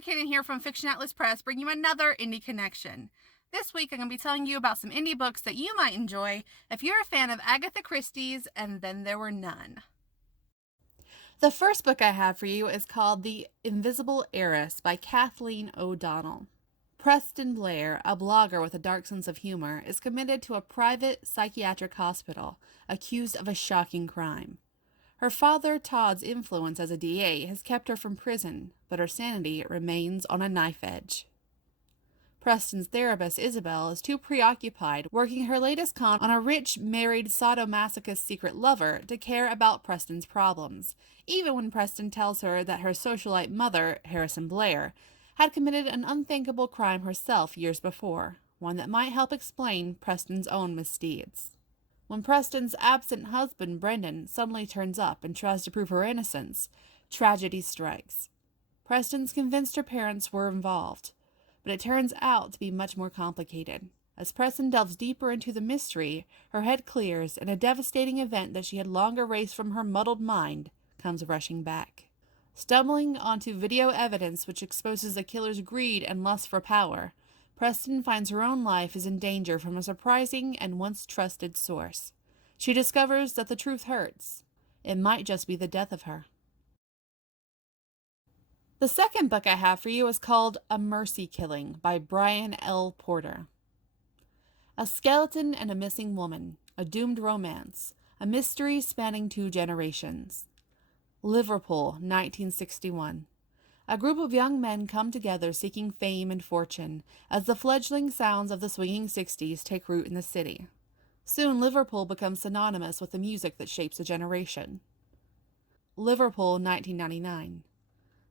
Kaden here from Fiction Atlas Press, bringing you another Indie Connection. This week I'm going to be telling you about some indie books that you might enjoy if you're a fan of Agatha Christie's And Then There Were None. The first book I have for you is called The Invisible Heiress by Kathleen O'Donnell. Preston Blair, a blogger with a dark sense of humor, is committed to a private psychiatric hospital, accused of a shocking crime. Her father, Todd's influence as a DA has kept her from prison, but her sanity remains on a knife edge. Preston's therapist, Isabel, is too preoccupied working her latest con on a rich, married, sadomasochist secret lover to care about Preston's problems, even when Preston tells her that her socialite mother, Harrison Blair, had committed an unthinkable crime herself years before, one that might help explain Preston's own misdeeds. When Preston's absent husband, Brendan, suddenly turns up and tries to prove her innocence, tragedy strikes. Preston's convinced her parents were involved, but it turns out to be much more complicated. As Preston delves deeper into the mystery, her head clears, and a devastating event that she had long erased from her muddled mind comes rushing back. Stumbling onto video evidence which exposes the killer's greed and lust for power, Preston finds her own life is in danger from a surprising and once trusted source. She discovers that the truth hurts. It might just be the death of her. The second book I have for you is called A Mercy Killing by Brian L. Porter. A skeleton and a missing woman, a doomed romance, a mystery spanning 2 generations. Liverpool, 1961. A group of young men come together seeking fame and fortune as the fledgling sounds of the swinging 60s take root in the city. Soon, Liverpool becomes synonymous with the music that shapes a generation. Liverpool, 1999.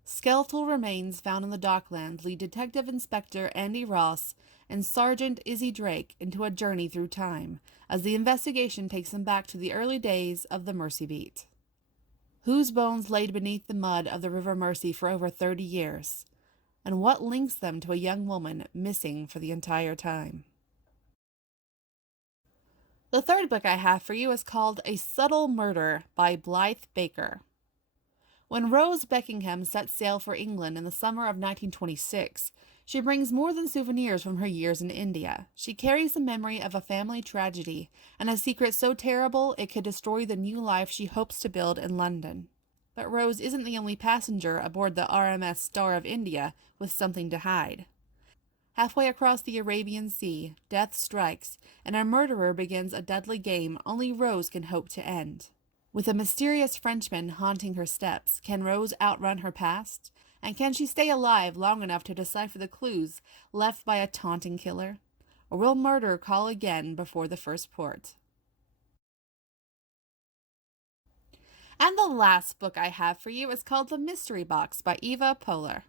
Skeletal remains found in the docklands lead Detective Inspector Andy Ross and Sergeant Izzy Drake into a journey through time as the investigation takes them back to the early days of the Mersey Beat. Whose bones laid beneath the mud of the River Mersey for over 30 years, and what links them to a young woman missing for the entire time? The third book I have for you is called A Subtle Murder by Blythe Baker. When Rose Beckingham sets sail for England in the summer of 1926, she brings more than souvenirs from her years in India. She carries the memory of a family tragedy and a secret so terrible it could destroy the new life she hopes to build in London. But Rose isn't the only passenger aboard the RMS Star of India with something to hide. Halfway across the Arabian Sea, death strikes, and a murderer begins a deadly game only Rose can hope to end. With a mysterious Frenchman haunting her steps, can Rose outrun her past? And can she stay alive long enough to decipher the clues left by a taunting killer? Or will murder call again before the first port? And the last book I have for you is called The Mystery Box by Eva Poehler.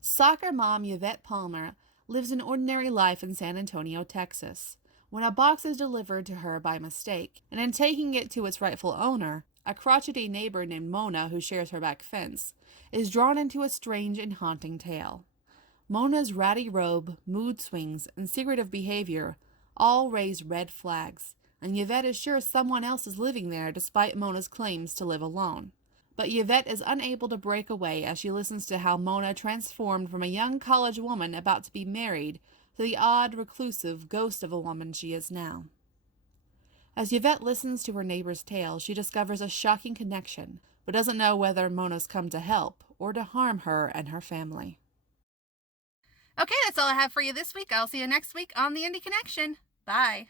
Soccer mom Yvette Palmer lives an ordinary life in San Antonio, Texas, when a box is delivered to her by mistake, and in taking it to its rightful owner, a crotchety neighbor named Mona, who shares her back fence, is drawn into a strange and haunting tale. Mona's ratty robe, mood swings, and secretive behavior all raise red flags, and Yvette is sure someone else is living there despite Mona's claims to live alone. But Yvette is unable to break away as she listens to how Mona transformed from a young college woman about to be married to the odd, reclusive ghost of a woman she is now. As Yvette listens to her neighbor's tale, she discovers a shocking connection, but doesn't know whether Mona's come to help or to harm her and her family. Okay, that's all I have for you this week. I'll see you next week on the Indie Connection. Bye.